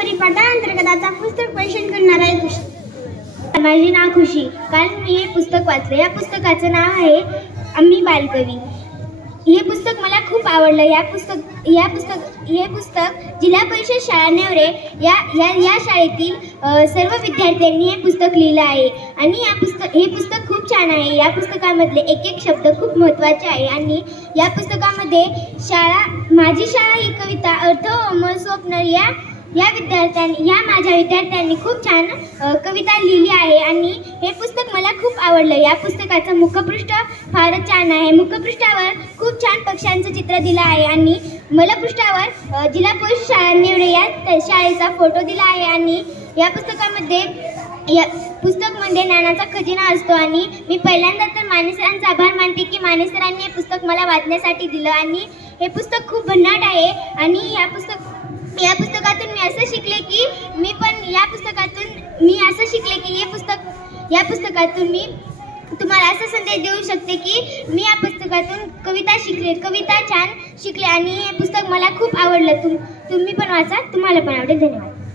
परिपाठांतर्गत पुस्तक परिषद करणार आहे खुशी माझे नाव खुशी. काल मी हे पुस्तक वाचलं. या पुस्तकाचं नाव आहे आम्ही बालकवी. हे पुस्तक मला खूप आवडलं. या पुस्तक या पुस्तक हे पुस्तक जिल्हा परिषद शाळा नेवरे या या या शाळेतील सर्व विद्यार्थ्यांनी हे पुस्तक लिहिलं आहे. आणि या पुस्तक हे पुस्तक खूप छान आहे. या पुस्तकामधले एक एक शब्द खूप महत्त्वाचे आहे. आणि या पुस्तकामध्ये शाळा माझी शाळा ही कविता अर्थ अमर स्वप्न या या विद्यार्थ्यांनी या माझ्या विद्यार्थ्यांनी खूप छान कविता लिहिली आहे आणि हे पुस्तक मला खूप आवडलं. या पुस्तकाचं मुखपृष्ठ फारच छान आहे. मुखपृष्ठावर खूप छान पक्ष्यांचं चित्र दिलं आहे आणि मलपृष्ठावर जिल्हा परिषद शाळा निवडे या शाळेचा फोटो दिला आहे आणि या पुस्तकामध्ये या पुस्तकमध्ये ज्ञानाचा खजिना असतो आणि मी पहिल्यांदा तर मानेसरांचा आभार मानते की मानेसरांनी हे पुस्तक मला वाचण्यासाठी दिलं आणि हे पुस्तक खूप भन्नाट आहे आणि या पुस्तक या पुस्तकातून मी असं शिकले की मी पण या पुस्तकातून मी असं शिकले की हे पुस्तक या पुस्तकातून मी तुम्हाला असा संदेश देऊ शकते की मी या पुस्तकातून कविता शिकले कविता छान शिकले आणि हे पुस्तक मला खूप आवडलं. तुम तुम्ही पण वाचा तुम्हाला पण आवडेल. धन्यवाद.